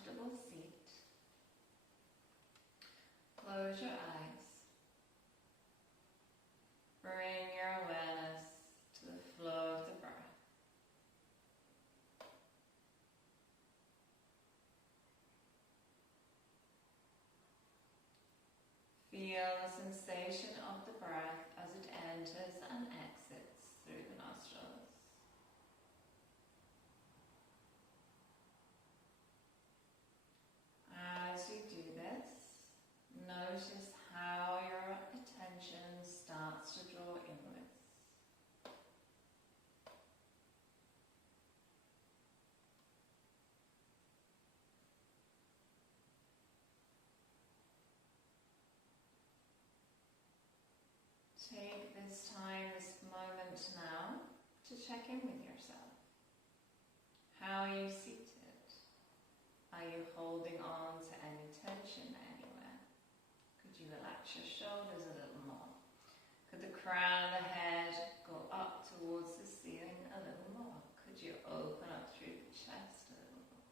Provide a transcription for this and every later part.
comfortable seat. Close your eyes. Bring your awareness to the flow of the breath. Feel the sensation of the breath as it enters and exits through the nostrils. As you do this, notice how your attention starts to draw inwards. Take this time, this moment now, to check in with yourself. How are you seated? Are you holding on to any tension anywhere? Could you relax your shoulders a little more? Could the crown of the head go up towards the ceiling a little more? Could you open up through the chest a little more?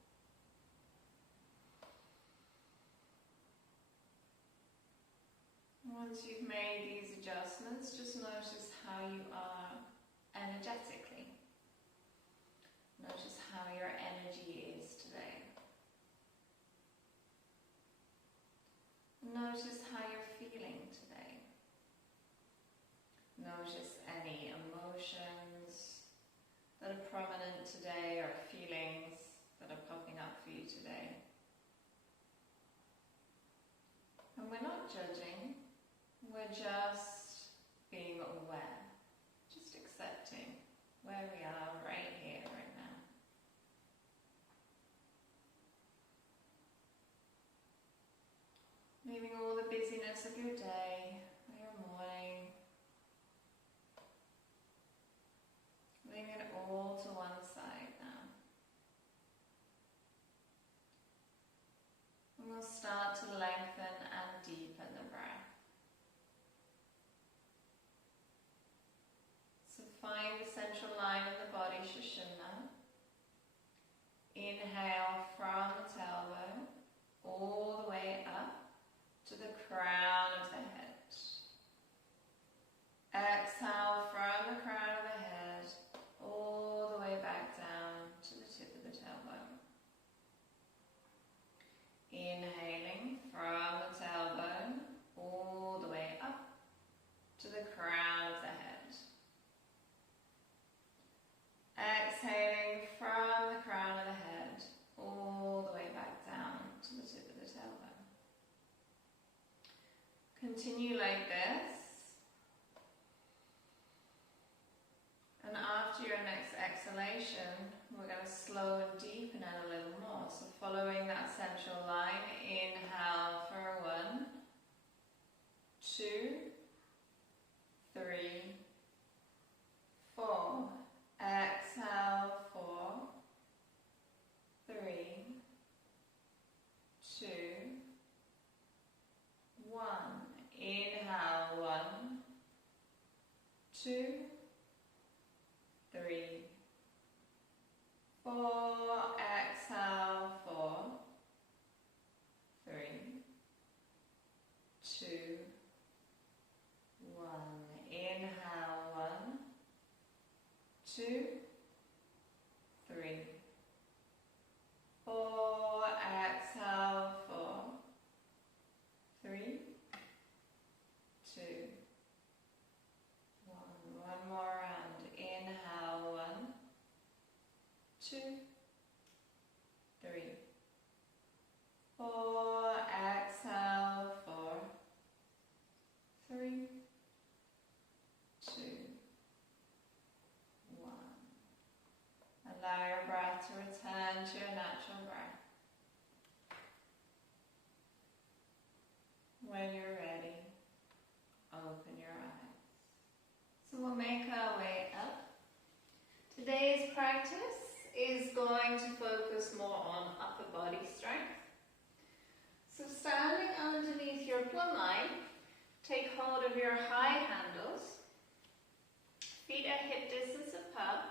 Once you've made these adjustments, just notice how you are energetically. Notice how your energy is today. Notice how you're feeling today. Notice any emotions that are prominent today or feelings that are popping up for you today. And we're not judging. We're just being aware, just accepting where we are right here, right now. Leaving all the busyness of your day, your morning, leaving it all to one side now. And we'll start to lengthen and deepen the breath. Find the central line of the body, Shushumna. Inhale from the tailbone all the way up to the crown of the head. Exhale from the crown of the head all the way back down to the tip of the tailbone. Inhaling from the tailbone all the way up to the crown of the head. Exhaling from the crown of the head all the way back down to the tip of the tailbone. Continue like this. And after your next exhalation, we're going to slow and deepen it a little more. So following that central line, inhale for 1, 2, 3, 4. Exhale 4, 3, 2, 1. Inhale 1, 2, 3, 4. Exhale 4, 3, 2, 1. Inhale 1, 2, 3, 4. Exhale 4, 3, 2, 1. One more round. Inhale 1, 2, 3, 4. Exhale 4, 3, 2, 1. Allow your breath to return to your natural breath. When you're ready, open your eyes. So we'll make our way up. Today's practice is going to focus more on upper body strength. So standing underneath your plumb line, take hold of your high handles, feet at hip distance apart,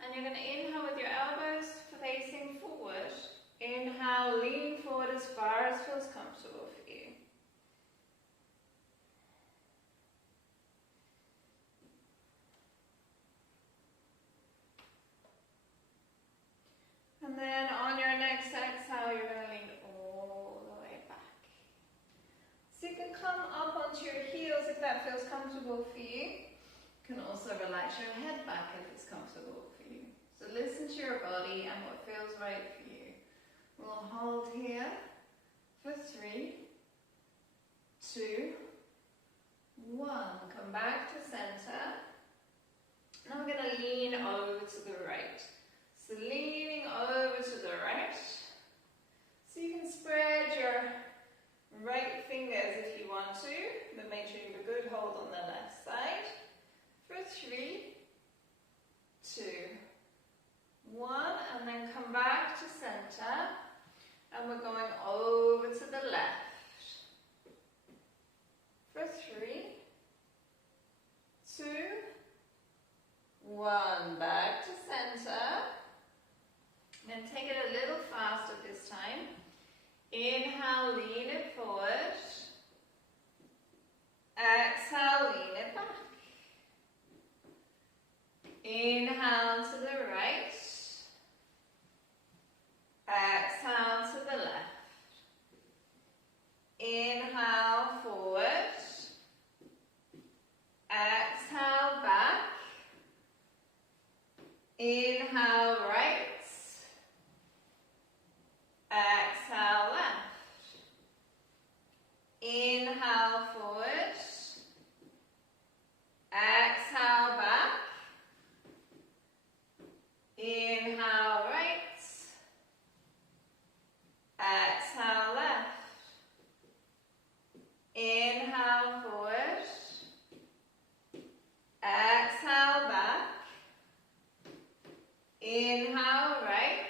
and you're going to inhale with your elbows facing forward Inhale, lean forward as far as feels comfortable for you. And then on your next exhale, you're going to lean all the way back. So you can come up onto your heels if that feels comfortable for you. You can also relax your head back if it's comfortable for you. So listen to your body and what feels right for you. We'll hold here for 3, 2, 1. Come back to center. Now we're going to lean over to the right. So leaning over to the right. So you can spread your right fingers if you want to, but make sure you have a good hold on the left side. For 3, 2, 1, and then come back to center. And we're going over to the left. For 3, 2, 1. Back to center. And take it a little faster this time. Inhale, lean it forward. Exhale, lean it back. Inhale to the right. Exhale to the left. Inhale forward. Exhale back. Inhale right. Exhale left. Inhale forward. Exhale back. Inhale right. Exhale left. Inhale forward. Exhale back. Inhale right.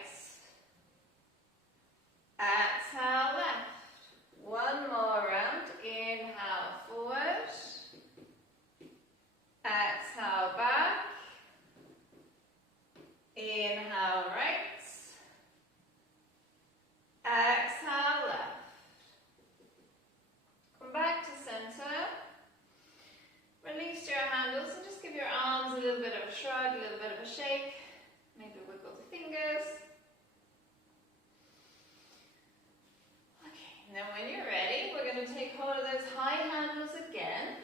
Exhale left. One more round. Inhale forward. Exhale back. Inhale right. Exhale left. Come back to center. Release your handles and just give your arms a little bit of a shrug, a little bit of a shake. Maybe wiggle the fingers. Okay, and then when you're ready, we're going to take hold of those high handles again.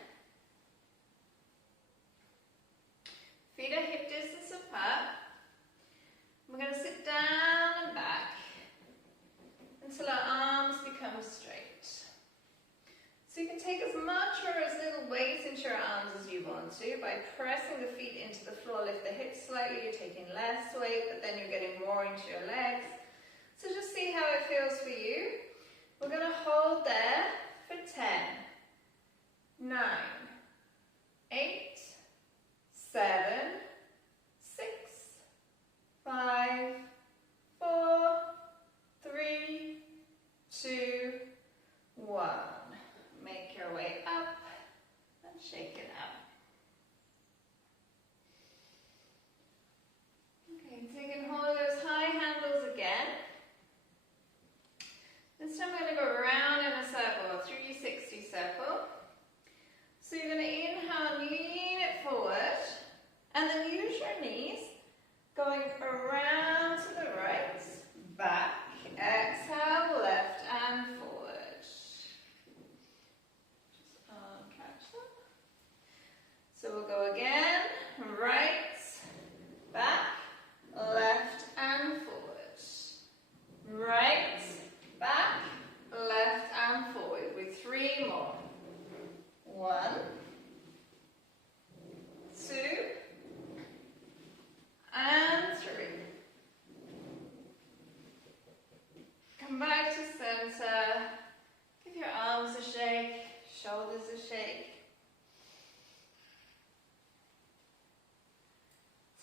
Feet are hip distance apart. We're going to sit down and back until our arms become straight. So you can take as much or as little weight into your arms as you want to by pressing the feet into the floor. Lift the hips slightly, you're taking less weight, but then you're getting more into your legs. So just see how it feels for you. We're going to hold there for 10, 9, 8, 7, 6, 5, 4, 3, 2, 1. Make your way up and shake it out. Okay, taking hold of those high handles again. This time we're going to go around in a circle, a 360 circle. So you're going to inhale, lean it forward, and then use your knees, going around to the right, back, exhale, left and forward. Catch them. So we'll go again, right, back, left and forward. Right, back, left and forward with 3 more. 1, 2, and 3. Come back to center. Give your arms a shake, shoulders a shake.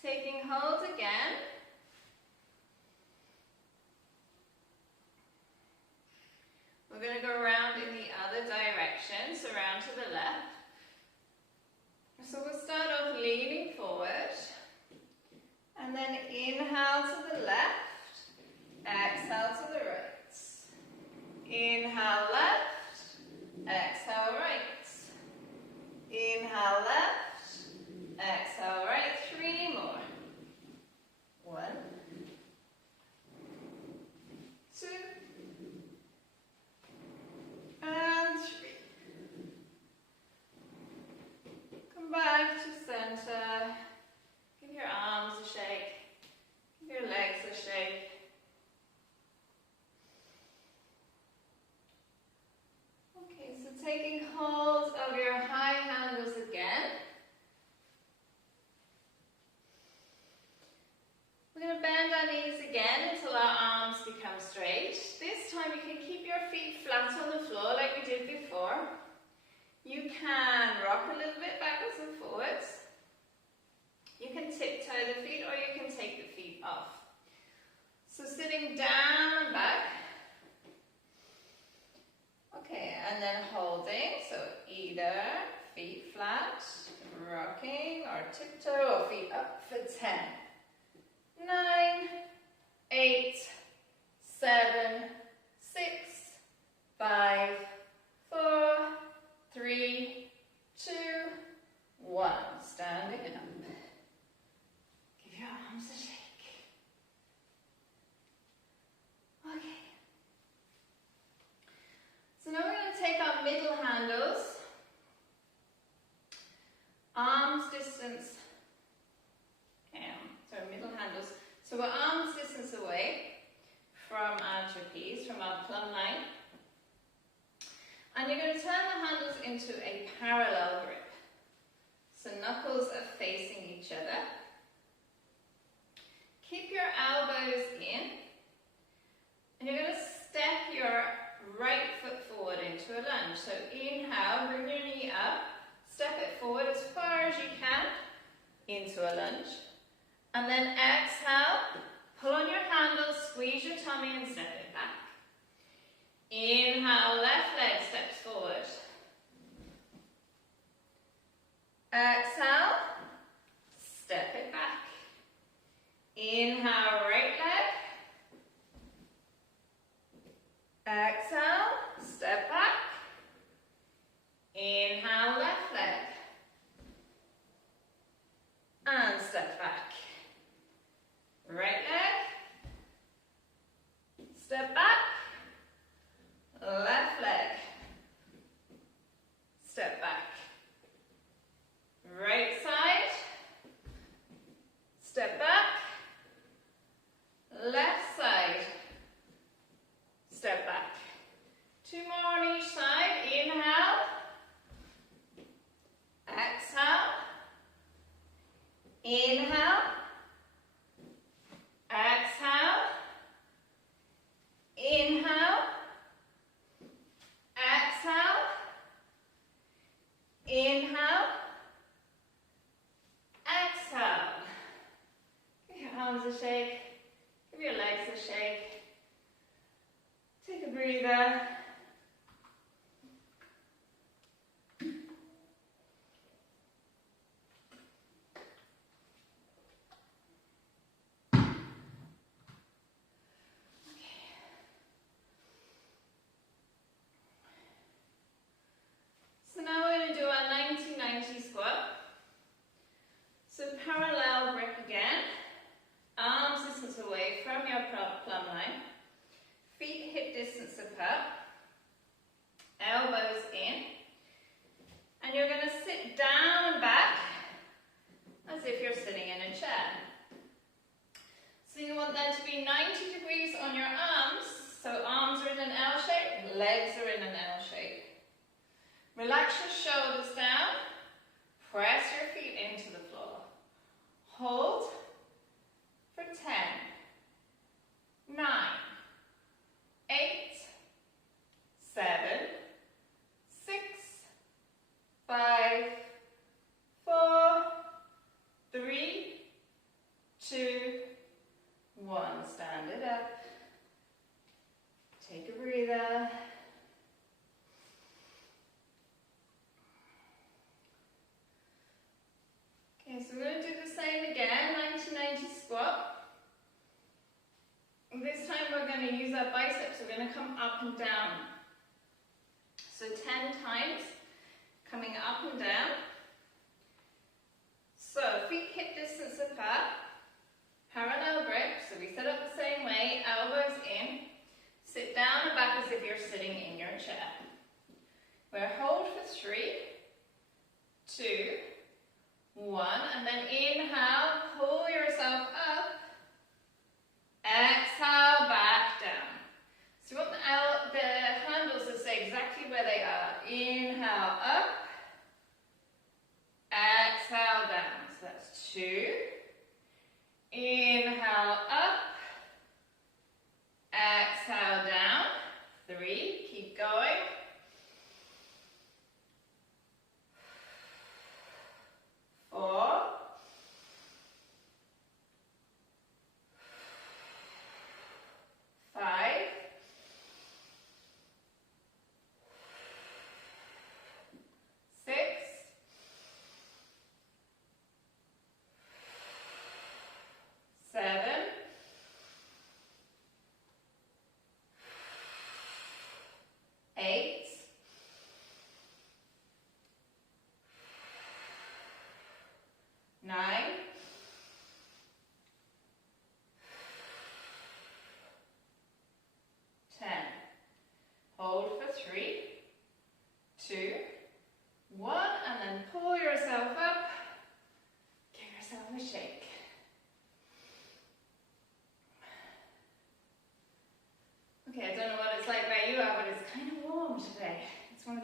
Taking hold again. We're going to go around in the other direction, so around to the left. So we'll start off leaning forward, and then inhale to the left, exhale to the our knees again until our arms become straight. This time you can keep your feet flat on the floor like we did before. You can rock a little bit backwards and forwards. You can tiptoe the feet or you can take the feet off. So sitting down and back. Okay, and then holding, so either feet flat, rocking, or tiptoe, or feet up for 10. 9, 8, 7, 6, 5, 4, 3, 2, 1. Standing up. Give your arms a shake. Okay. So now we're going to take our middle handles, arms distance, middle handles. So we're arms distance away from our trapeze, from our plumb line. And you're going to turn the handles into a parallel grip. So knuckles are facing each other. Keep your elbows in. And you're going to step your right foot forward into a lunge. So inhale, bring your knee up, step it forward as far as you can into a lunge. And then exhale, pull on your handles, squeeze your tummy and step it back. Inhale, left leg steps forward. Exhale, step it back. Inhale, right leg. Exhale, step back. Inhale, left leg. And step back. Right leg. Step back. Left leg. Step back. Right side. Step back. Left side. Step back. 2 more on each side. Inhale. Exhale. Inhale. Exhale. Inhale. Exhale. Inhale. Exhale. Give your arms a shake. Give your legs a shake. Take a breather. So now we're going to do our 90-90 squat. So parallel grip again. Arms distance away from your plumb line. Feet hip distance apart. Elbows in. And you're going to sit down and back as if you're sitting in a chair. So you want there to be 90 degrees on your arms. So arms are in an L shape, legs are in an L shape. Relax your shoulders down. Press your feet into the floor. Hold for 10, 9, 8, 7, 6, 5, 4, 3, 2, 1. Stand it up. Take a breather. Okay, so we're going to do the same again, 90-90 squat. And this time we're going to use our biceps. We're going to come up and down. So 10 times, coming up and down. So feet hip distance apart, parallel grip. So we set up the same way, elbows in. Sit down and back as if you're sitting in your chair. We'll hold for 3, 2, 1, and then inhale, pull yourself up, exhale, back down. So you want the handles to stay exactly where they are. Inhale, up, exhale, down. So that's 2,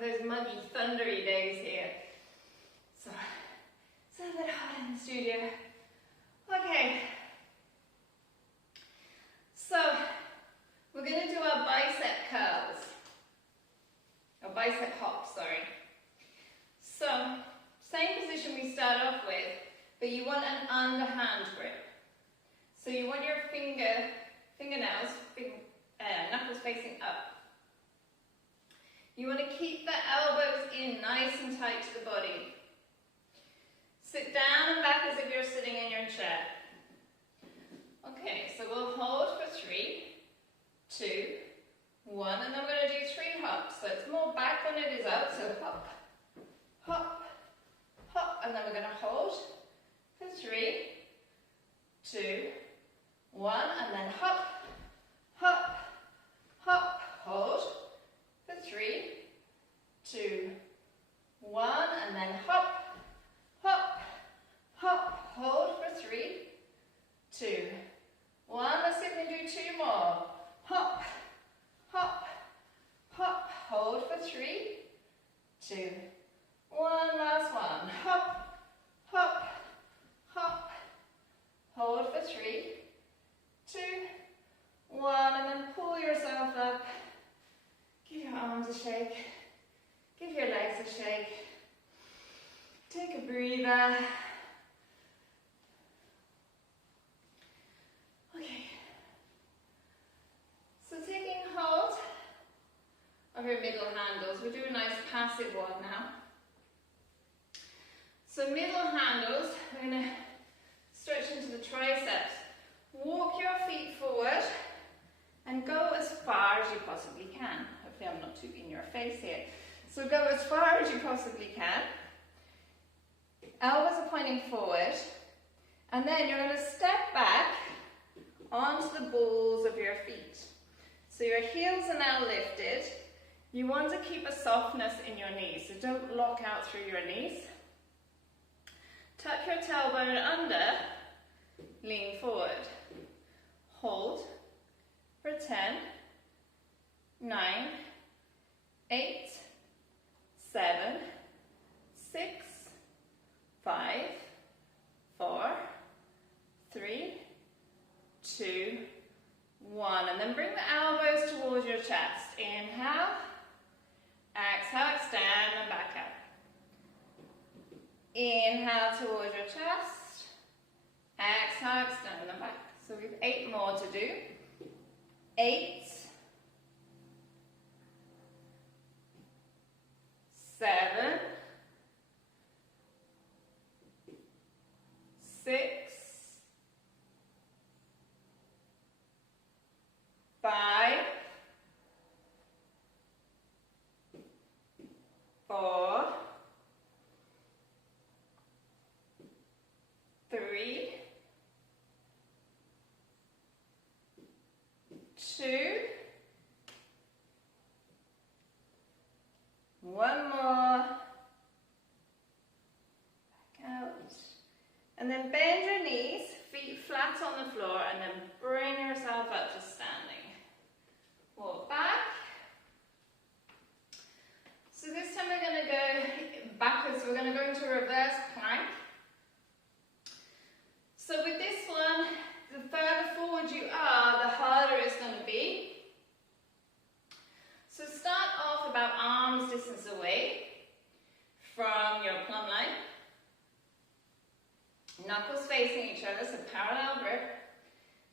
those muggy, thundery days here. So it's a bit hot in the studio. Okay. So we're going to do our bicep curls. Or bicep hops, sorry. So, same position we start off with, but you want an underhand grip. So you want your fingernails, knuckles facing up. You want to keep the elbows in nice and tight to the body. Sit down and back as if you're sitting in your chair. Okay, so we'll hold for 3, 2, 1, and then we're going to do 3 hops. So it's more back than it is out, so hop, hop, hop, and then we're going to hold for 3, 2, 1, and then hop, hop, hop, hold for 3, 2, 1, and then hop, hop, hop, hold for 3, 2, 1. Let's see if we can do 2 more. Hop, hop, hop, hold for 3, 2, 1. Last one. Hop, hop, hop, hold for 3, 2, 1, and then pull yourself up. Give your arms a shake. Give your legs a shake. Take a breather. Okay. So taking hold of your middle handles. We'll do a nice passive one now. So middle handles, we're going to stretch into the triceps. Walk your feet forward and go as far as you possibly can. Hopefully I'm not too in your face here. So go as far as you possibly can. Elbows are pointing forward. And then you're going to step back onto the balls of your feet. So your heels are now lifted. You want to keep a softness in your knees, so don't lock out through your knees. Tuck your tailbone under, lean forward. Hold for 10, 9, 8, 7, 6, 5, 4, 3, 2, 1. And then bring the elbows towards your chest. Inhale, exhale, extend and back up. Inhale towards your chest, exhale, extend and back. So we have 8 more to do. 8, 7, 6, 5, 4, 3, 2, 1 more, back out, and then bend your knees, feet flat on the floor, and then bring yourself up to standing. Walk back. So this time we're going to go backwards, we're going to go into reverse plank. So with this one, the further forward you are, the harder it's going to be. So start off about arm's distance away from your plumb line. Knuckles facing each other, so parallel grip.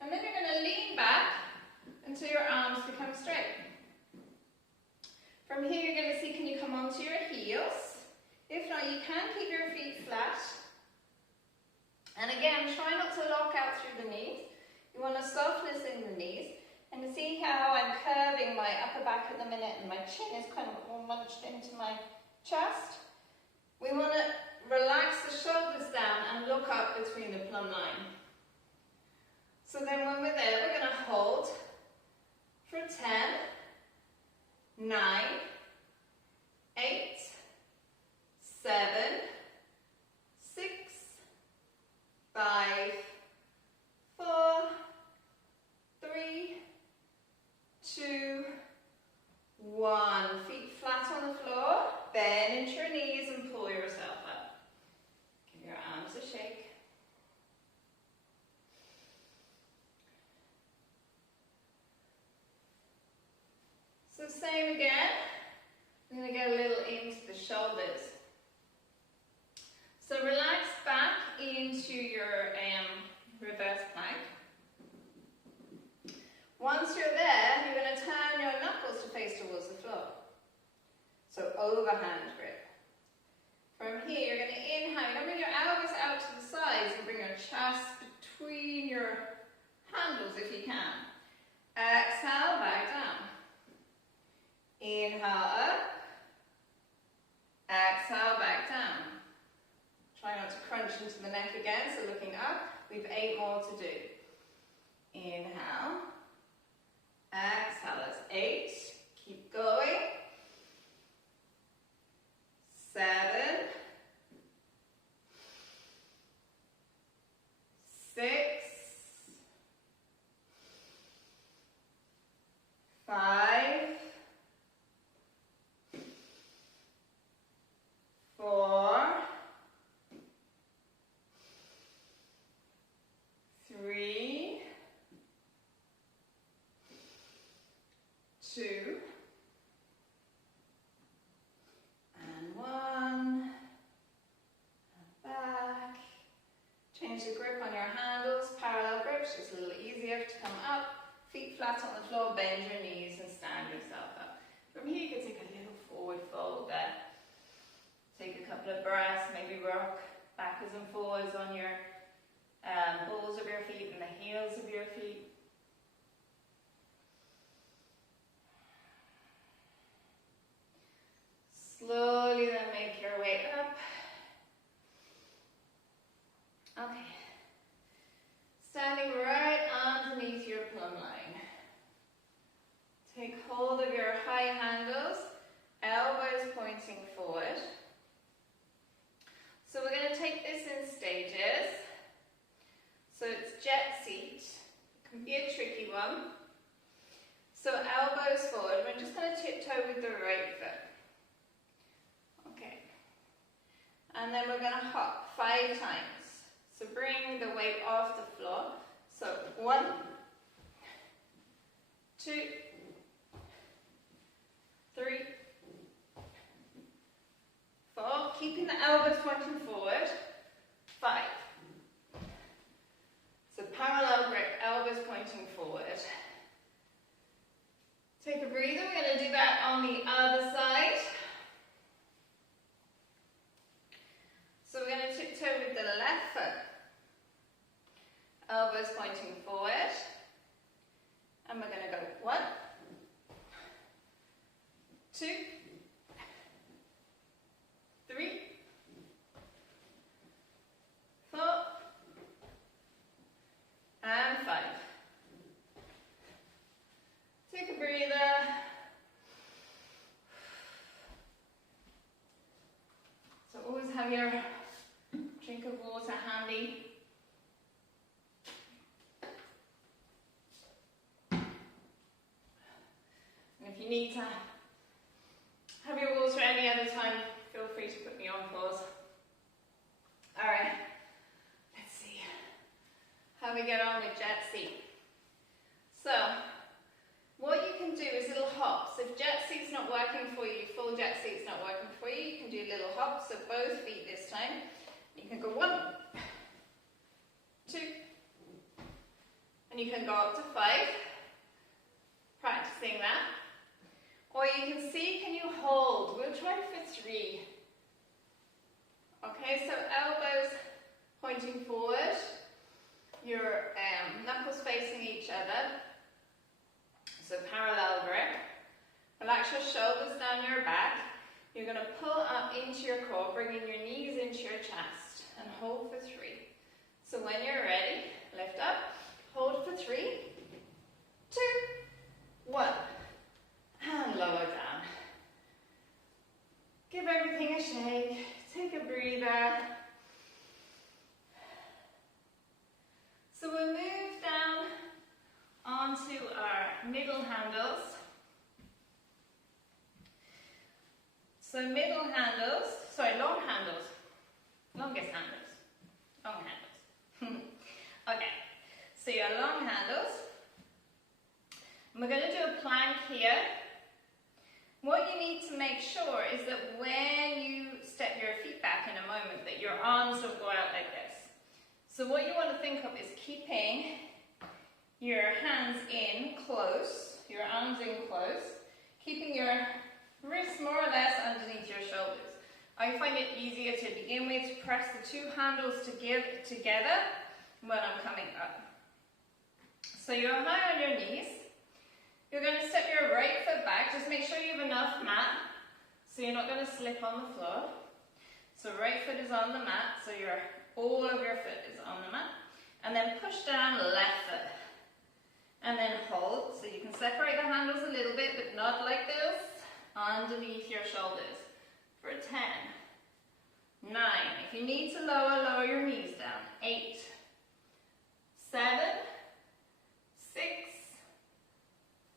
And then you're going to lean back until your arms become straight. From here you're going to see, can you come onto your heels? If not, you can keep your feet flat. And again, try not to lock out through the knees. You want a softness in the knees. And see how I'm curving my upper back at the minute and my chin is kind of all munched into my chest. We want to relax the shoulders down and look up between the plumb line. So then when we're there, we're going to hold for 10, 9, 8, 7, 6, 5, 4, 3, 2, 1. Feet flat on the floor. shoulders. So relax back into your reverse plank. Once you're there, you're going to turn your knuckles to face towards the floor. So overhand grip. From here, you're going to inhale. You're going to bring your elbows out to the sides and bring your chest between your handles if you can. Exhale, back down. Inhale up. Exhale, back down. Try not to crunch into the neck again, so looking up. We've 8 more to do. Inhale. Exhale, that's 8. Keep going. 7. 6. 5. 4. 3. 2. And 1. Back. Change the grip on your handles. Parallel grips, just a little easier to come up. Feet flat on the floor, bend your knees and stand yourself up. From here you can take a little forward fold there. Take a couple of breaths, maybe rock backwards and forwards on your balls of your feet and the heels of your feet. Slowly then make your way up. Okay. Standing right underneath your plumb line. Take hold of your high handles, elbows pointing forward. So we're going to take this in stages. So it's jet seat. It can be a tricky one. So elbows forward. We're just going to tiptoe with the right foot. Okay. And then we're going to hop 5 times. So bring the weight off the floor. So 1, 2, 3, 4. Keeping the elbows pointing forward. 5. So parallel grip, elbows pointing forward. Take a breather. We're going to do that on the other side. So we're going to tiptoe with the left foot. Elbows pointing forward. And we're going to go 1, 2, 3, 4, and 5. Take a breather. So always have your drink of water handy. And if you need to have your water any other time, feel free to put me on pause. Alright, let's see how we get on with jet seat. So, what you can do is little hops. If jet seat's not working for you, full jet seat's not working for you, you can do little hops, so both feet this time. You can go 1, 2, and you can go up to 5, practicing that. Or you can see, can you hold? We'll try for 3. Okay, so elbows pointing forward, your knuckles facing each other. So parallel grip. Relax your shoulders down your back. You're going to pull up into your core, bringing your knees into your chest, and hold for 3. So when you're ready, lift up, hold for 3, 2, 1. And lower down. Give everything a shake. Take a breather. So we'll move down onto our middle handles. So middle handles, long handles. Longest handles. Long handles. Okay, so your long handles. And we're going to do a plank here. what you need to make sure is that when you step your feet back in a moment, that your arms don't go out like this. So what you want to think of is keeping your hands in close, your arms in close, keeping your wrists more or less underneath your shoulders. I find it easier to begin with to press the two handles together when I'm coming up. So you're high on your knees. You're going to step your right foot back. Just make sure you have enough mat so you're not going to slip on the floor. So right foot is on the mat, so all of your foot is on the mat. And then push down left foot. And then hold, so you can separate the handles a little bit, but not like this, underneath your shoulders. For 10, 9, if you need to lower your knees down. 8, 7, 6,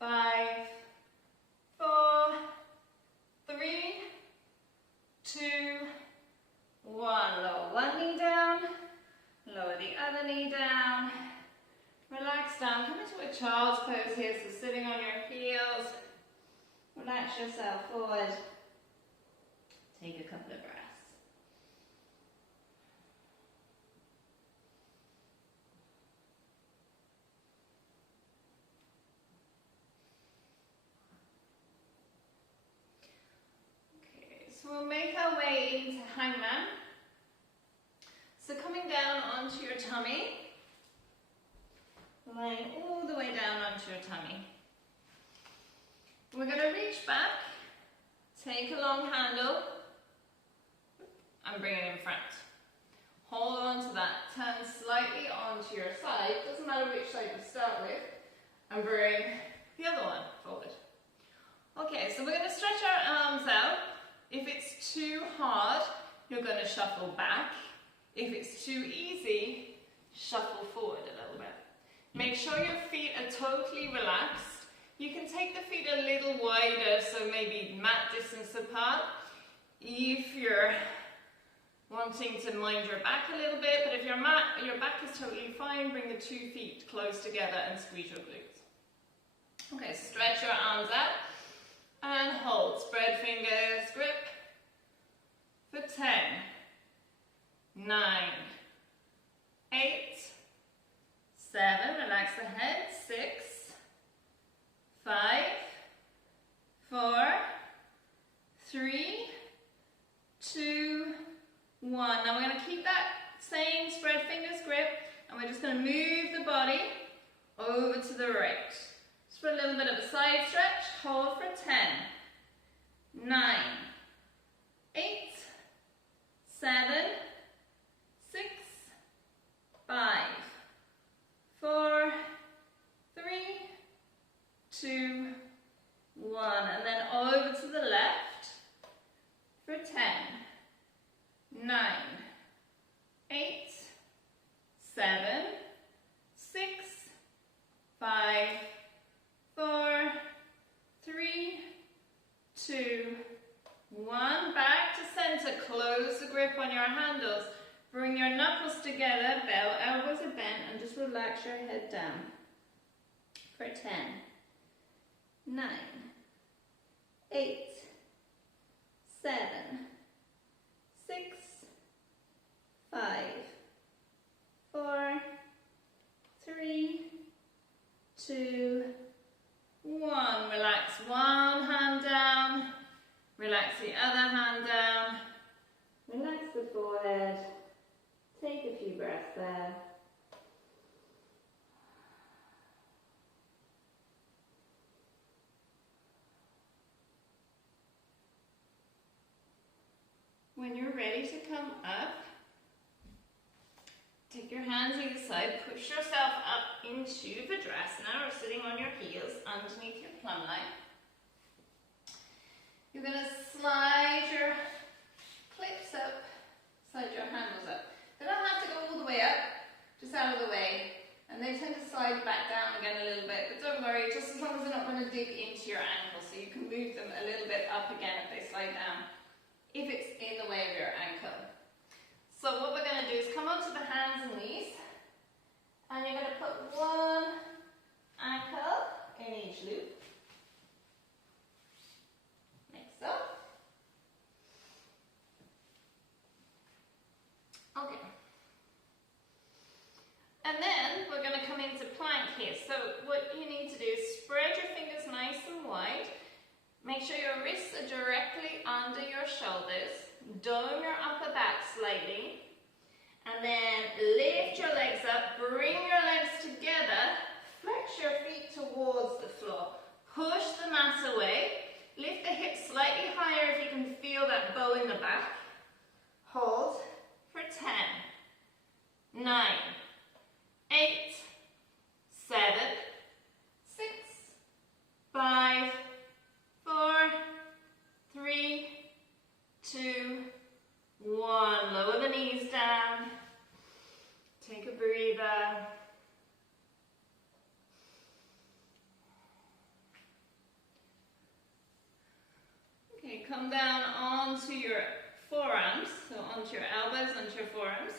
5, 4, 3, 2, 1. Lower one knee down, lower the other knee down. Relax down, come into a child's pose here, so sitting on your heels. Relax yourself forward. Take a couple of breaths. Okay, so we'll make our way into hangman. So coming down onto your tummy. Lying all the way down onto your tummy. We're going to reach back, take a long handle, and bring it in front. Hold on to that, turn slightly onto your side, doesn't matter which side you start with, and bring the other one forward. Okay, so we're going to stretch our arms out. If it's too hard, you're going to shuffle back. If it's too easy, shuffle forward a little bit. Make sure your feet are totally relaxed. You can take the feet a little wider, so maybe mat distance apart. If you're wanting to mind your back a little bit, but if your back is totally fine, bring the 2 feet close together and squeeze your glutes. Okay, so stretch your arms out and hold. Spread fingers, grip for 10, 9, 8, 7, relax the head, 6, 5, 4, 3, 2, 1. Now we're going to keep that same spread fingers grip, and we're just going to move the body over to the right. Just for a little bit of a side stretch, hold for 10, 9, 8, 7, 6, 5, 4, 3, 2, 1, and then over to the left for 10, 9, 8, 7, 6, 5, 4, 3, 2, 1. Back to center, close the grip on your handles. Bring your knuckles together, elbows are bent, and just relax your head down. For 10, 9, 8, 7, 6, 5, 4, 3, 2, 1. Relax one hand down, relax the other hand down, relax the forehead. Take a few breaths there. When you're ready to come up, take your hands either side, push yourself up into Virasana, or sitting on your heels underneath your plumb line. You're going to slide your clips up, slide your handles up. They don't have to go all the way up, just out of the way. And they tend to slide back down again a little bit, but don't worry, just as long as they're not going to dig into your ankle, so you can move them a little bit up again if they slide down, if it's in the way of your ankle. So what we're going to do is come onto the hands and knees, and you're going to put one ankle in each loop. plank here. So what you need to do is spread your fingers nice and wide. Make sure your wrists are directly under your shoulders. Dome your upper back slightly. And then lift your legs up, bring your legs together, flex your feet towards the floor. Push the mat away. Lift the hips slightly higher if you can feel that bow in the back. Hold for 10, 9, 8, 7, 6, 5, 4, 3, 2, 1. Lower the knees down. Take a breather. Okay, come down onto your forearms, so onto your elbows, onto your forearms.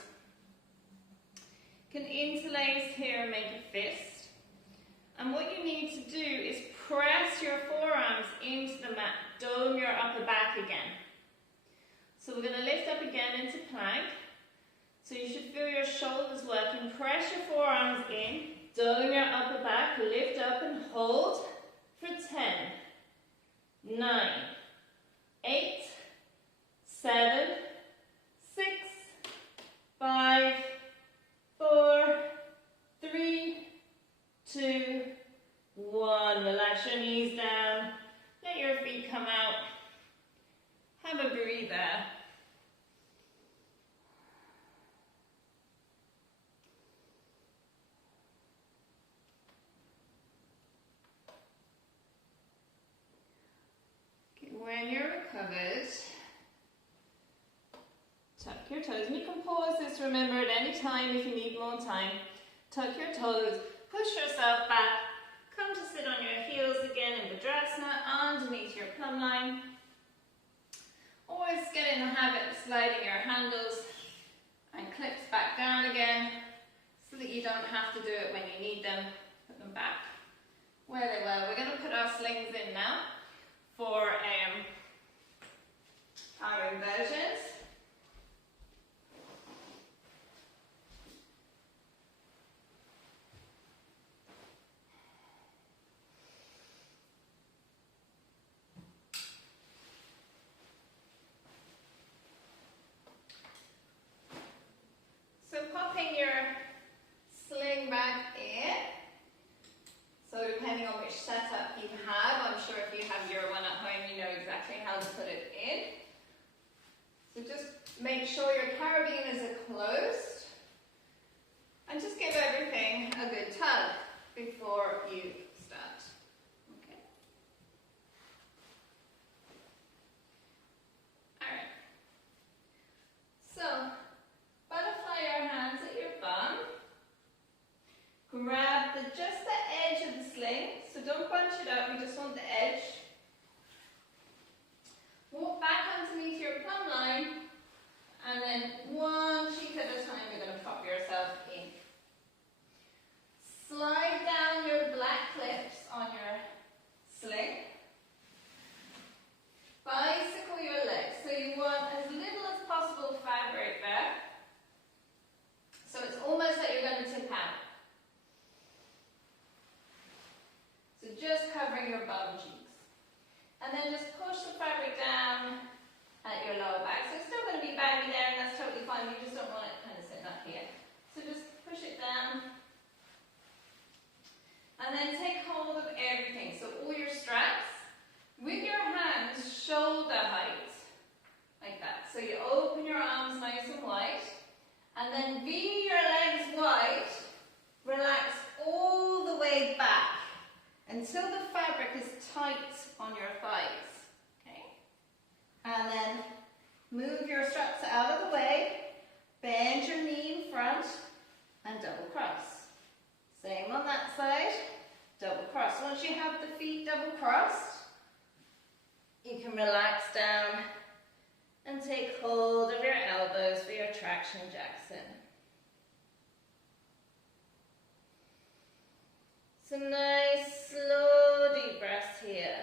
You can interlace here and make a fist. And what you need to do is press your forearms into the mat. Dome your upper back again. So we're going to lift up again into plank. So you should feel your shoulders working. Press your forearms in. Dome your upper back. Lift up and hold for 10, 9, 8, 7, 6, 5, 4, 3, 2, 1. Relax your knees down. Let your feet come out. Have a breather. Okay, when you're recovered, tuck your toes. And you can pause this, remember, at any time if you need more time. Tuck your toes, push yourself back, come to sit on your heels again in Vajrasana, underneath your plumb line. Always get in the habit of sliding your handles and clips back down again so that you don't have to do it when you need them. Put them back where they were. We're going to put our slings in now for our inversions. So popping your sling back in. So depending on which setup you have, I'm sure if you have your one at home, you know exactly how to put it in. So just make sure your carabiners are closed. And just give everything a good tug before you start. Okay. Alright. So butterfly your hands at your bum. Grab just the edge of the sling, so don't bunch it up, we just want the edge. Walk back underneath your plumb line, and then one cheek at a time you're going to pop yourself in. Slide down your black clips on your sling. Bicycle your legs, so you want as little as possible fabric there. So it's almost like you're going to tip out. So just covering your bum cheeks. And then just push the fabric down at your lower back. So it's still going to be baggy there, and that's totally fine. You just don't want it kind of sitting up here. So just push it down. And then take hold of everything. So all your straps, with your hands shoulder height, like that. So you open your arms nice and wide. And then V your legs wide, relax all the way back until the fabric is tight on your thighs. Okay? And then move your straps out of the way, bend your knee in front, and double cross. Same on that side, double cross. Once you have the feet double crossed, you can relax down and take hold of your elbows for your traction Jackson. So nice, slow, deep breaths here.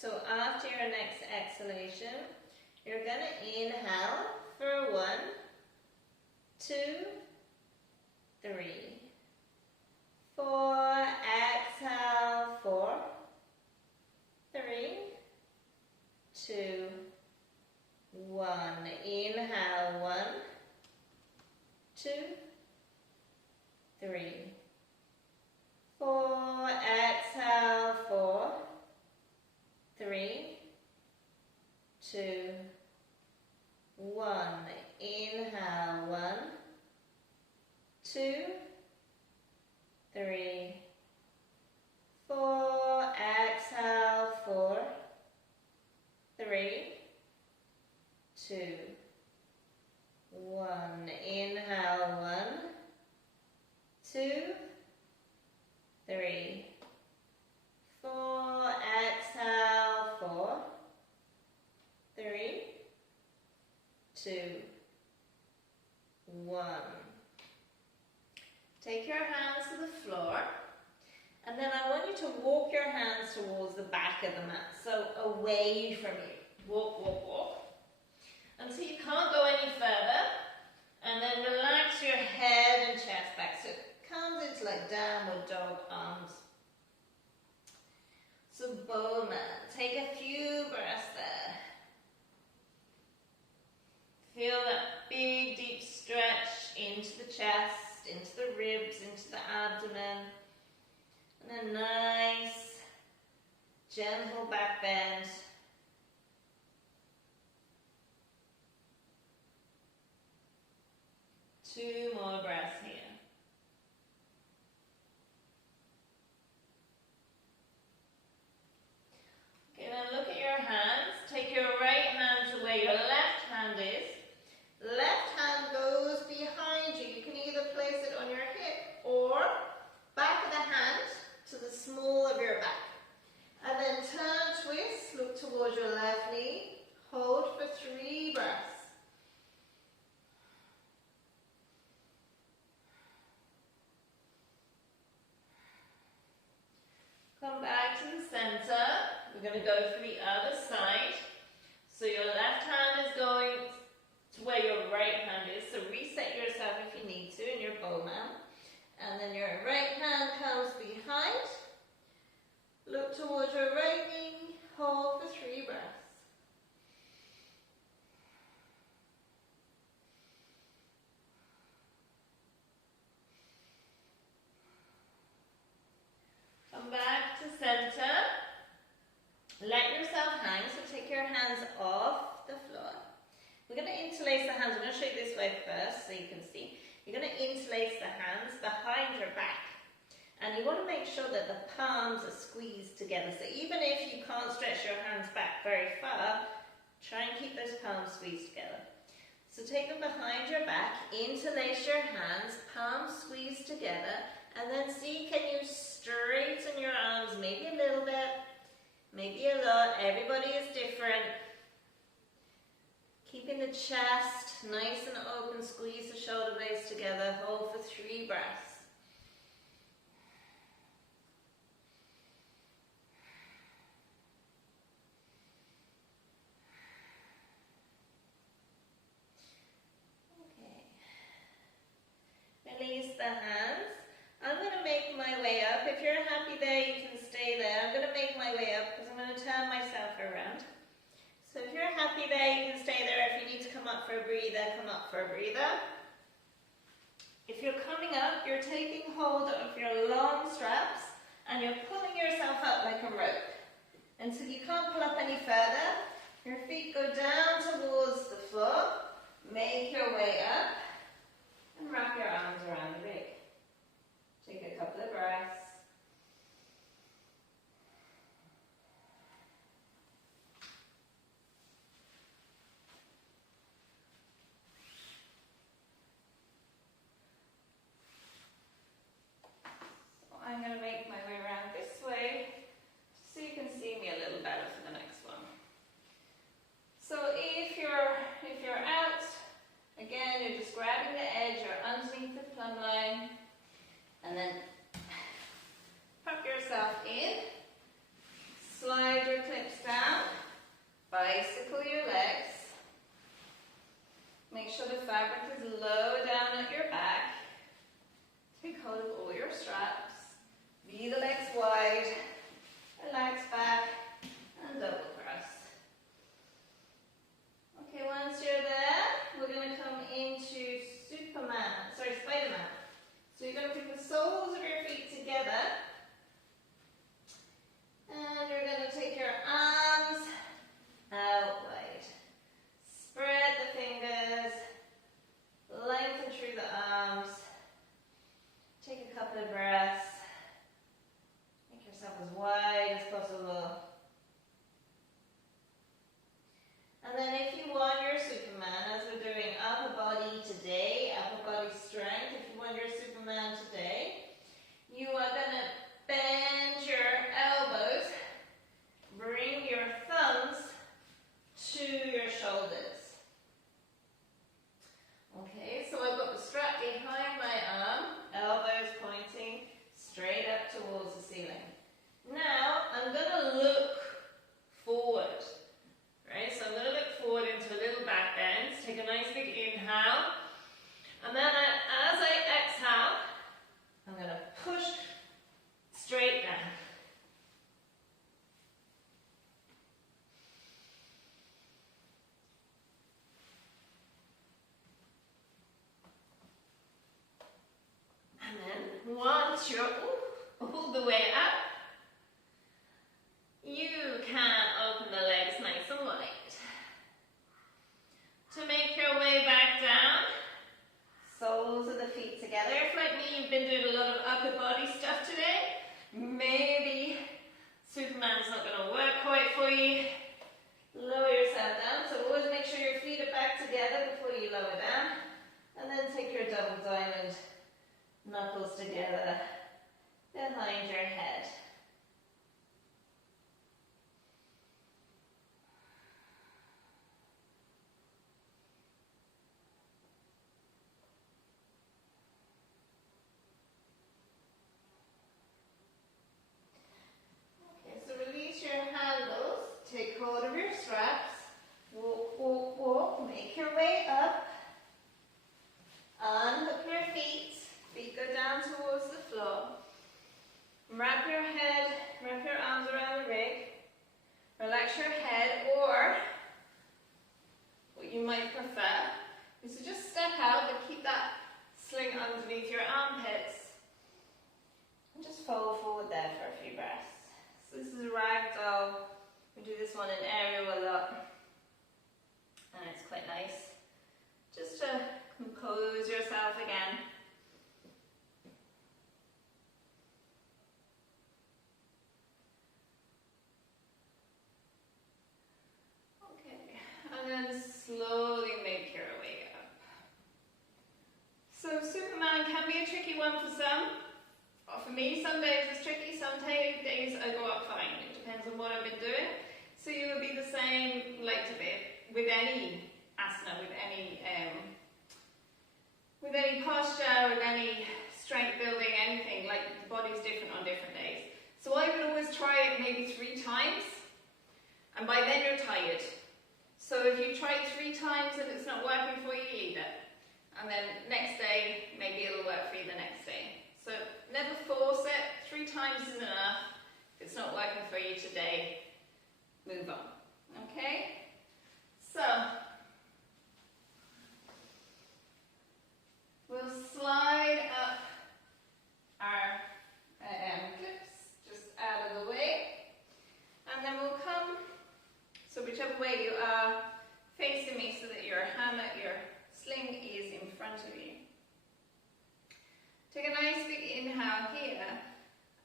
So after your next exhalation, you're going to inhale for 1, 2, 3, 4. Exhale, 4, 3, 2, 1. Inhale, 1, 2, 3, 4. Exhale, 4, 3, 2, 1. Inhale, 1, 2, 3, 4. Exhale, 4, 3, 2, 1. Inhale, 1, 2, 3, 4. Exhale, 4, 3, 2, 1. Take your hands to the floor, and then I want you to walk your hands towards the back of the mat, so away from you. Walk, walk, walk. Until you can't go any further, and then relax your head and chest back. So it comes into like downward dog, arms. So bowman, take a few breaths there. Feel that big deep stretch into the chest, into the ribs, into the abdomen. And a nice gentle back bend. Two more breaths here. Okay, now look at your hands. Take your right hand to where your left hand is. Left hand goes behind you. You can either place it on your hip or back of the hand to the small of your back. And then turn, twist, look towards your left knee. Hold for 3 breaths. Come back to the center. We're going to go for the other side. So your left hand is going to where your right hand is. So reset yourself if you need to in your bowman. And then your right hand comes behind. Look towards your right knee. Hold for 3 breaths. Come back to center. Let yourself hang, so take your hands off the floor. We're going to interlace the hands. I'm going to show you this way first so you can see. You're going to interlace the hands behind your back. And you want to make sure that the palms are squeezed together. So even if you can't stretch your hands back very far, try and keep those palms squeezed together. So take them behind your back, interlace your hands, palms squeezed together, and then see, can you straighten your arms maybe a little bit, maybe a lot. Everybody is different. Keeping the chest nice and open, squeeze the shoulder blades together, hold for 3 breaths. Release the hands. I'm going to make my way up. If you're happy there, you can stay there. I'm going to make my way up because I'm going to turn myself around. So if you're happy there, you can stay there. If you need to come up for a breather, come up for a breather. If you're coming up, you're taking hold of your long straps and you're pulling yourself up like a rope. Until you can't pull up any further, your feet go down towards the floor. Make your way up. And wrap your arms around the rig. Take a couple of breaths. So I'm going to make my way around this way so you can see me a little better for the next one. So if you're out, again, you're just grabbing the edge or underneath the plumb line, and then pop yourself in, slide your clips down. posture all the way up. You can open the legs nice and wide. To make your way back down, soles of the feet together. If like me, you've been doing a lot of upper body stuff today, maybe Superman's not going to work quite for you. Lower yourself down, so always make sure your feet are back together before you lower down. And then take your double diamond knuckles together behind your head. Take hold of your straps, walk, walk, walk, make your way up, unhook your feet go down towards the floor, wrap your head, wrap your arms around the rig, relax your head, or what you might prefer is to just step out but keep that sling underneath your armpits and just fold forward there for a few breaths. So this is ragdoll. We do this one in aerial a lot, and it's quite nice. Just to compose yourself again. Okay, and then slowly make your way up. So Superman can be a tricky one for some. For me, some days it's tricky, some days I go up fine. It depends on what I've been doing. So you will be the same, like to be, with any asana, with any posture, with any strength building, anything. Like the body's different on different days. So I would always try it maybe 3 times, and by then you're tired. So if you try 3 times and it's not working for you, leave it. And then next day, maybe it'll work for you the next day. So never force it. 3 times is enough. If it's not working for you today, move on. Okay? So we'll slide up our clips just out of the way. And then we'll come, so whichever way you are, facing me so that your hammer, your sling is in front of you. Take a nice big inhale here,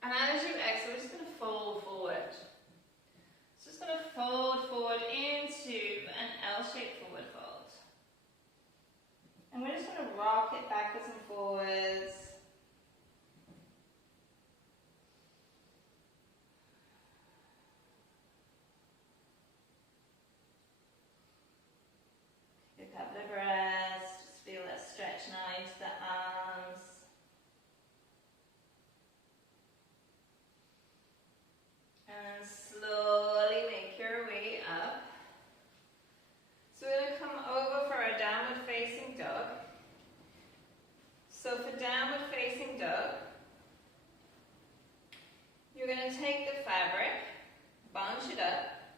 and as you exhale, we're just going to fold forward. So just going to fold forward into an L-shaped forward fold. And we're just going to rock it backwards and forwards. Take a couple of breaths, just feel that stretch now into the arms. And slowly make your way up. So we're going to come over for a downward facing dog. So for downward facing dog, you're going to take the fabric, bunch it up,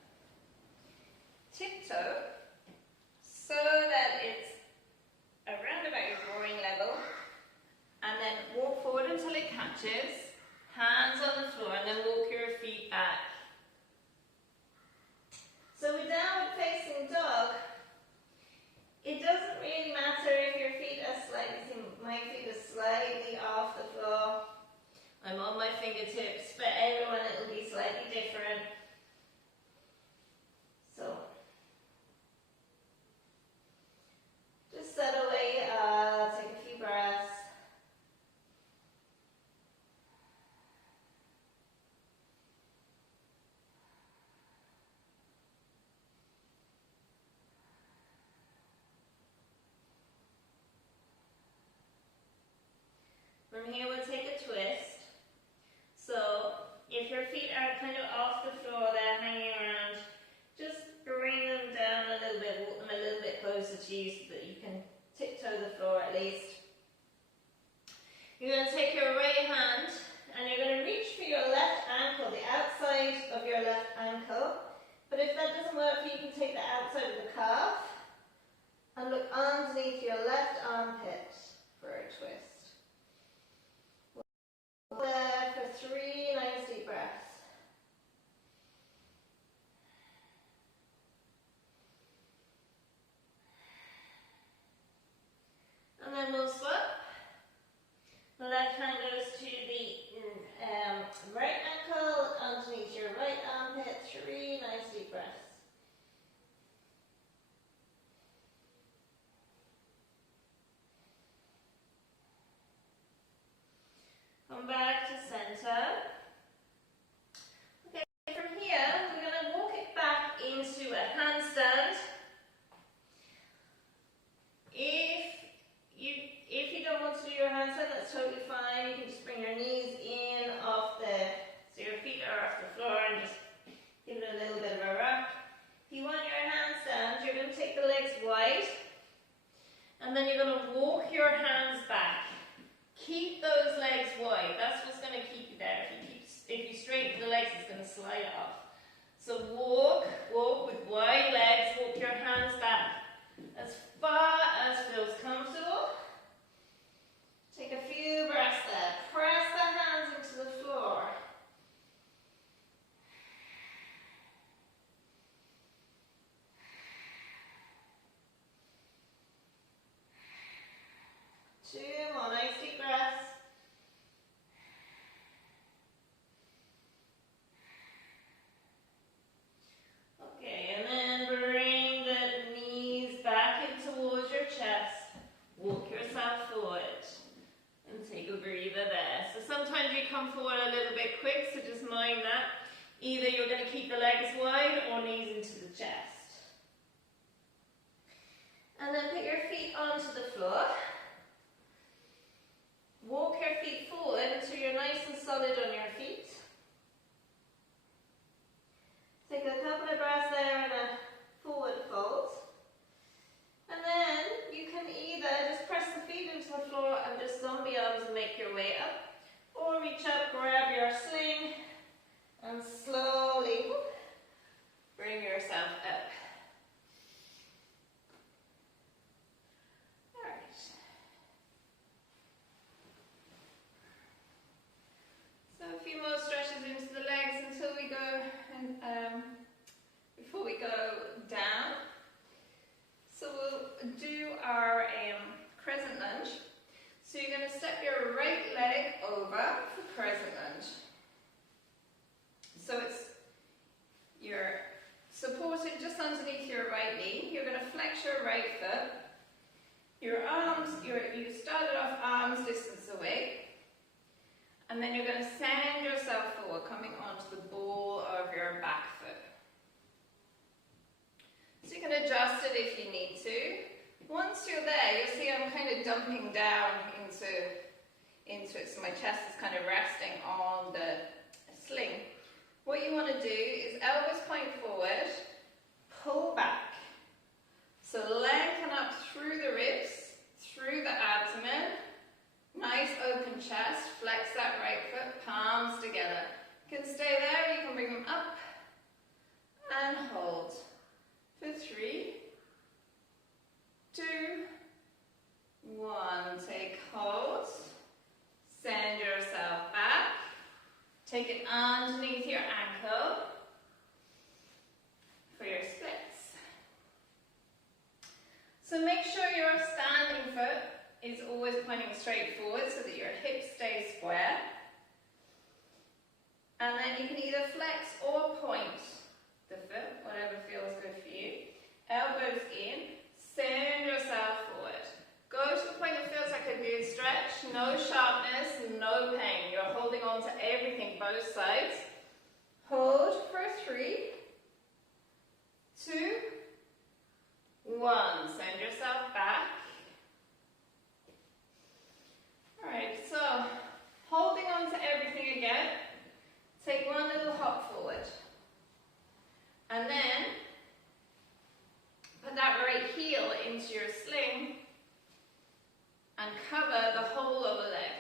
tiptoe, so that it's around about your groin level, and then walk forward until it catches. Hands on the floor, and then walk your feet back. So with downward facing dog, it doesn't really matter if your feet are slightly, my feet are slightly off the floor. I'm on my fingertips, but everyone it will be slightly different. So just settle where you are, take a few breaths. From here we'll take a twist. So if your feet are kind of off the floor, they're hanging around, just bring them down a little bit, walk them a little bit closer to you so that you can tiptoe the floor at least. You're going to take your right hand and you're going to reach for your left ankle, the outside of your left ankle. But if that doesn't work for you, you can take the outside of the calf and look underneath your left armpit for a twist. your handstand, that's totally fine. You can just bring your knees in off so your feet are off the floor and just give it a little bit of a rock. If you want your handstand, you're going to take the legs wide and then you're going to walk your hands back. Keep those legs wide. That's what's going to keep you there. If you straighten the legs, it's going to slide off. So walk with wide legs. Walk your hands back as far as feels comfortable. Take a few breaths there. Press the hands into the floor. Two more nice deep breaths. Okay, and then bring the knees back in towards your chest. Walk yourself forward and take a breather there. So sometimes you come forward a little bit quick, so just mind that. Either you're going to keep the legs wide or knees into the chest. And then put your feet onto the floor. Walk your feet forward until you're nice and solid on your feet. Take a couple of breaths there in a forward fold. And then you can either just press the feet into the floor and just zombie arms and make your way up. Or reach up, grab your sling and slowly bring yourself up. A few more stretches into the legs until we go and before we go down. So we'll do our crescent lunge. So you're going to step your right leg over for crescent lunge. So you're supported just underneath your right knee. You're going to flex your right foot. Your arms, you started off arms distance away. And then you're going to send yourself forward, coming onto the ball of your back foot. So you can adjust it if you need to. Once you're there, you'll see I'm kind of dumping down into it, so my chest is kind of resting on the sling. What you want to do is elbows point forward, pull back. So lengthen up through the ribs, through the abdomen. Nice open chest, flex that right foot, palms together. You can stay there, you can bring them up and hold. For 3, 2, 1. Take hold, send yourself back, take it underneath your ankle for your splits. So make sure your standing foot is always pointing straight forward so that your hips stay square. And then you can either flex or point the foot, whatever feels good for you. Elbows in, send yourself forward. Go to the point that feels like a good stretch, no sharpness, no pain. You're holding on to everything, both sides. Hold for 3, 2, 1. Send yourself back. Alright, so holding on to everything again, take one little hop forward. And then put that right heel into your sling and cover the whole of the leg.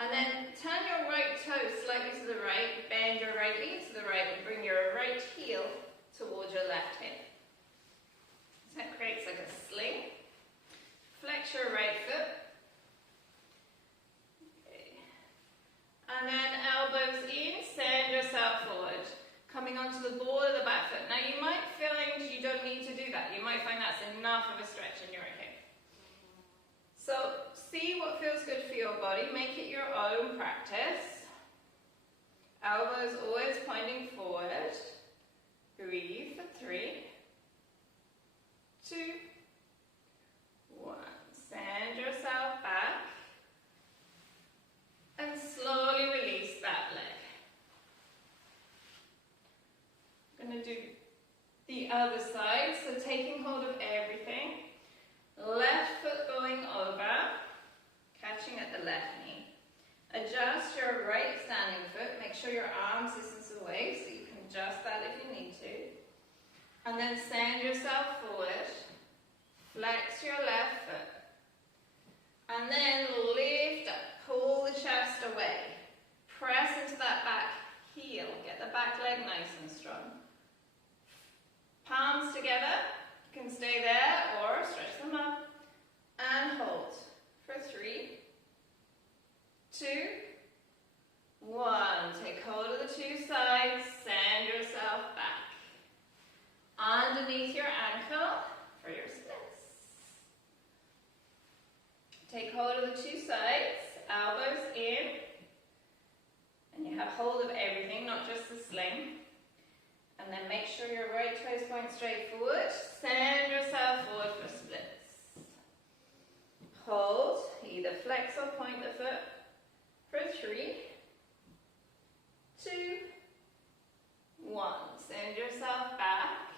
And then turn your right toe slightly to the right, bend your right knee to the right and bring your right heel towards your left hip. So that creates like a sling. Flex your right foot. And then elbows in, send yourself forward. Coming onto the ball of the back foot. Now you might find you don't need to do that. You might find that's enough of a stretch in your hip. So see what feels good for your body. Make it your own practice. Elbows always pointing forward. Breathe for 3, 2, 1. Send yourself back. And slowly release that leg. I'm going to do the other side, so taking hold of everything. Left foot going over. sure your arm distance away, so you can adjust that if you need to. And then send yourself forward. Flex your left foot. And then lift up. Pull the chest away. Press into that back heel. Get the back leg nice and strong. Palms together. You can stay there or stretch them up. And hold for 3, 2, 1. Take hold of the two sides. Send yourself back. Underneath your ankle for your splits. Take hold of the two sides. Elbows in. And you have hold of everything, not just the sling. And then make sure your right toes point straight forward. Send yourself forward for splits. Hold. Either flex or point the foot for 3, 2, 1. Send yourself back.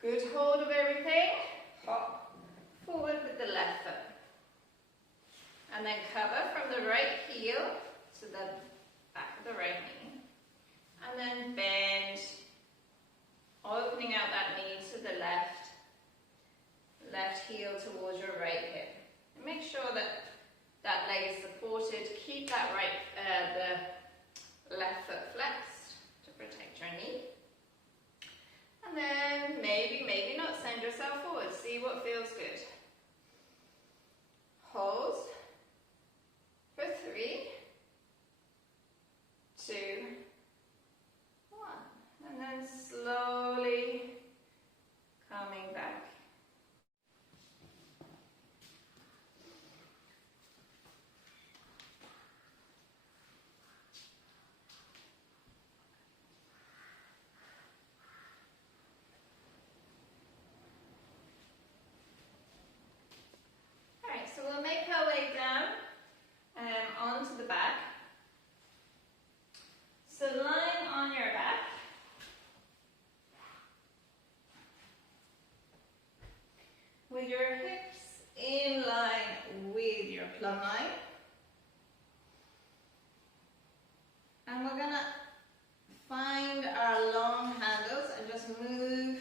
Good hold of everything. Hop forward with the left foot. And then cover from the right heel to the back of the right knee. And then bend, opening out that knee to the left heel towards your right hip. And make sure that that leg is supported. Keep that the left foot flexed to protect your knee. And then maybe not, send yourself forward. See what feels good. Hold for 3, 2, 1. And then slowly coming back. Alright, so we'll make our way down onto the back. So lying on your back, with your hips in line with your plumb line. And we're going to find our long handles and just move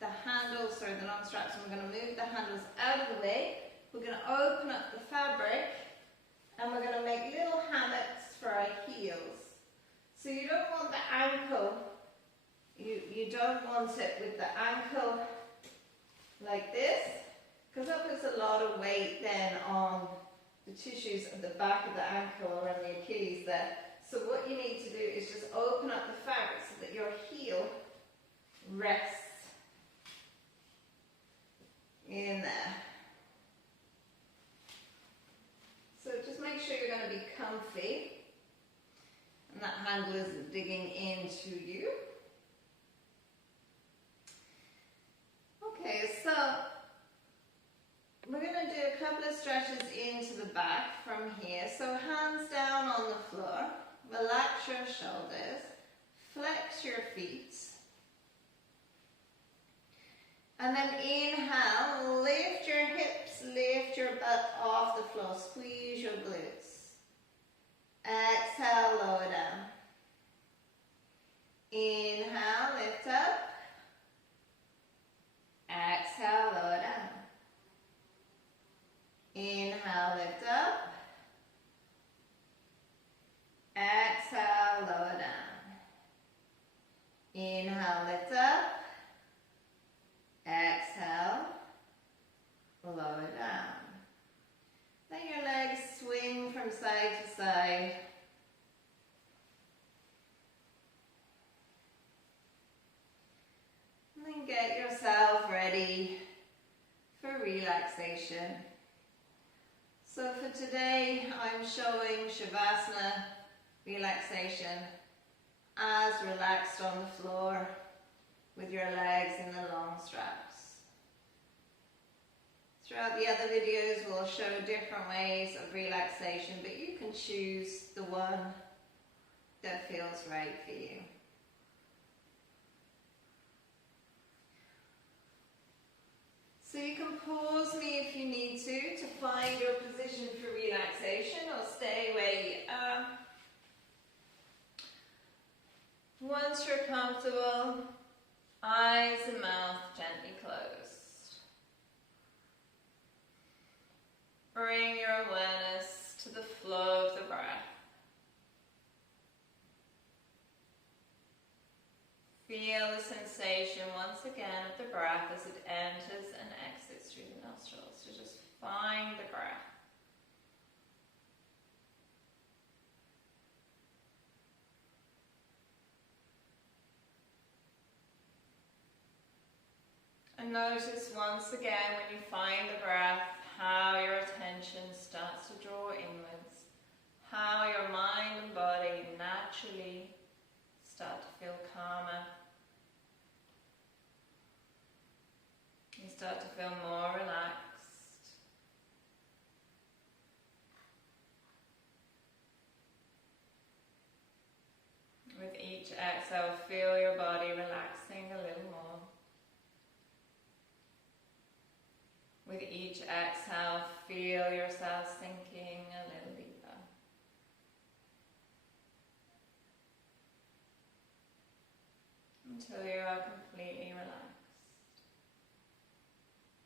the handles, sorry, the long straps, and we're going to move the handles out of the way. We're going to open up the fabric and we're going to make little hammocks for our heels. So you don't want the ankle, you don't want it with the ankle like this, because that puts a lot of weight then on the tissues at the back of the ankle around the Achilles there. So what you need to do is just open up the fabric so that your heel rests in there. So just make sure you're going to be comfy and that handle isn't digging into you. Okay, so we're going to do a couple of stretches into the back from here. So hands down on the floor, relax your shoulders, flex your feet. And then inhale, lift your hips, lift your butt off the floor, squeeze your glutes. Exhale, lower down. Inhale, lift up. Exhale, lower down. Inhale, lift up. Exhale, lower down. Inhale, lift up. Exhale, lower down. Let your legs swing from side to side. And then get yourself ready for relaxation. So for today, I'm showing Shavasana relaxation as relaxed on the floor with your legs in the long straps. Throughout the other videos, we'll show different ways of relaxation, but you can choose the one that feels right for you. So you can pause me if you need to find your position for relaxation, or stay where you are. Once you're comfortable, eyes and mouth gently closed. Bring your awareness to the flow of the breath. Feel the sensation once again of the breath as it enters and exits through the nostrils. So just find the breath. And notice once again when you find the breath, how your attention starts to draw inwards, how your mind and body naturally start to feel calmer. You start to feel more relaxed. With each exhale, feel your body relaxing a little more. With each exhale, feel yourself sinking a little deeper. Until you are completely relaxed.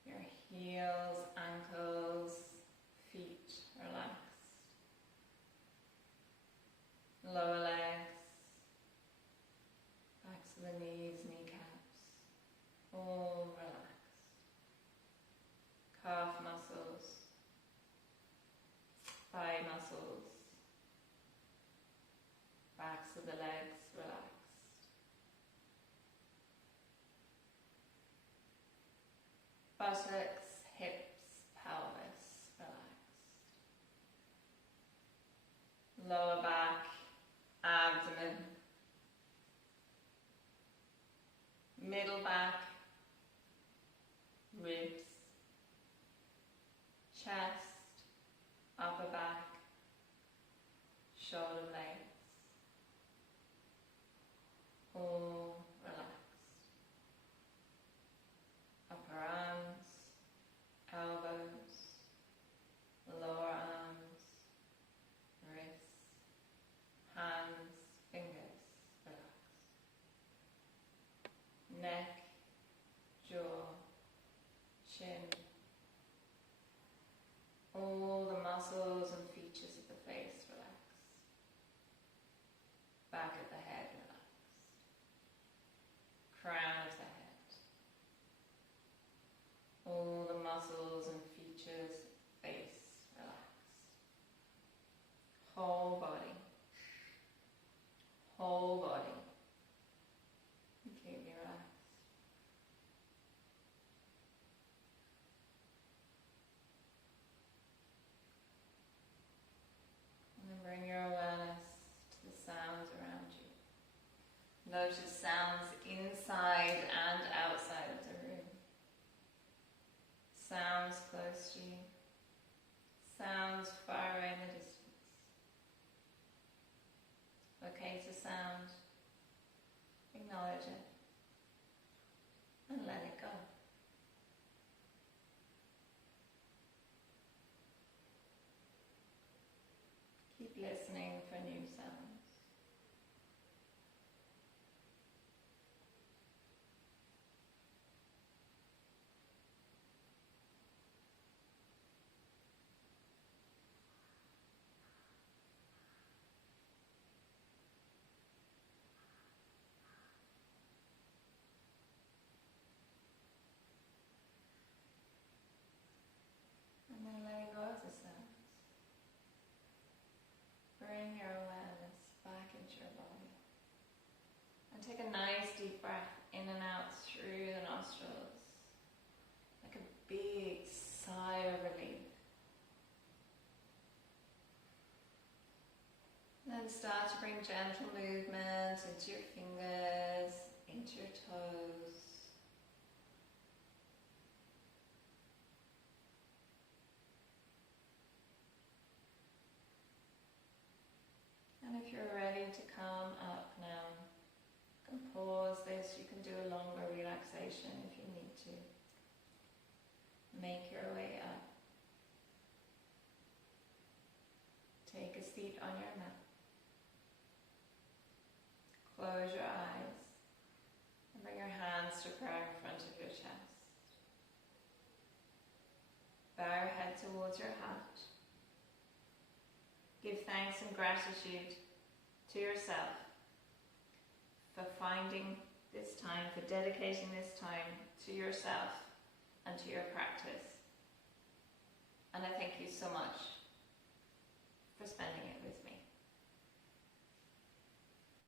Your heels, ankles, feet relaxed. Lower legs, backs of the knees, kneecaps, all relaxed. Calf muscles, thigh muscles, backs of the legs relaxed. Buttocks, hips, pelvis relaxed. Lower back, abdomen, middle back, ribs, chest, upper back, shoulder blades, all relaxed. Upper arms, elbows, lower arms, wrists, hands, fingers, relaxed. Neck, jaw, chin, all the muscles and features of the face relaxed. Back of the head relaxed. Crown of the head. All the muscles and features, face relaxed. Whole body. Whole body. Completely relaxed. Bring your awareness to the sounds around you. Notice sounds inside and outside of the room. Sounds close to you. Sounds far away in the distance. Locate a sound. Acknowledge it. And let it go. Keep listening for new sounds. And then letting go of the sounds. Bring your awareness back into your body. And take a nice deep breath in and out through the nostrils. Like a big sigh of relief. And then start to bring gentle movement into your fingers, into your toes. And if you're ready to come up now, you can pause this. You can do a longer relaxation if you need to. Make your way up. Take a seat on your mat. Close your give thanks and gratitude to yourself for finding this time, for dedicating this time to yourself and to your practice. And I thank you so much for spending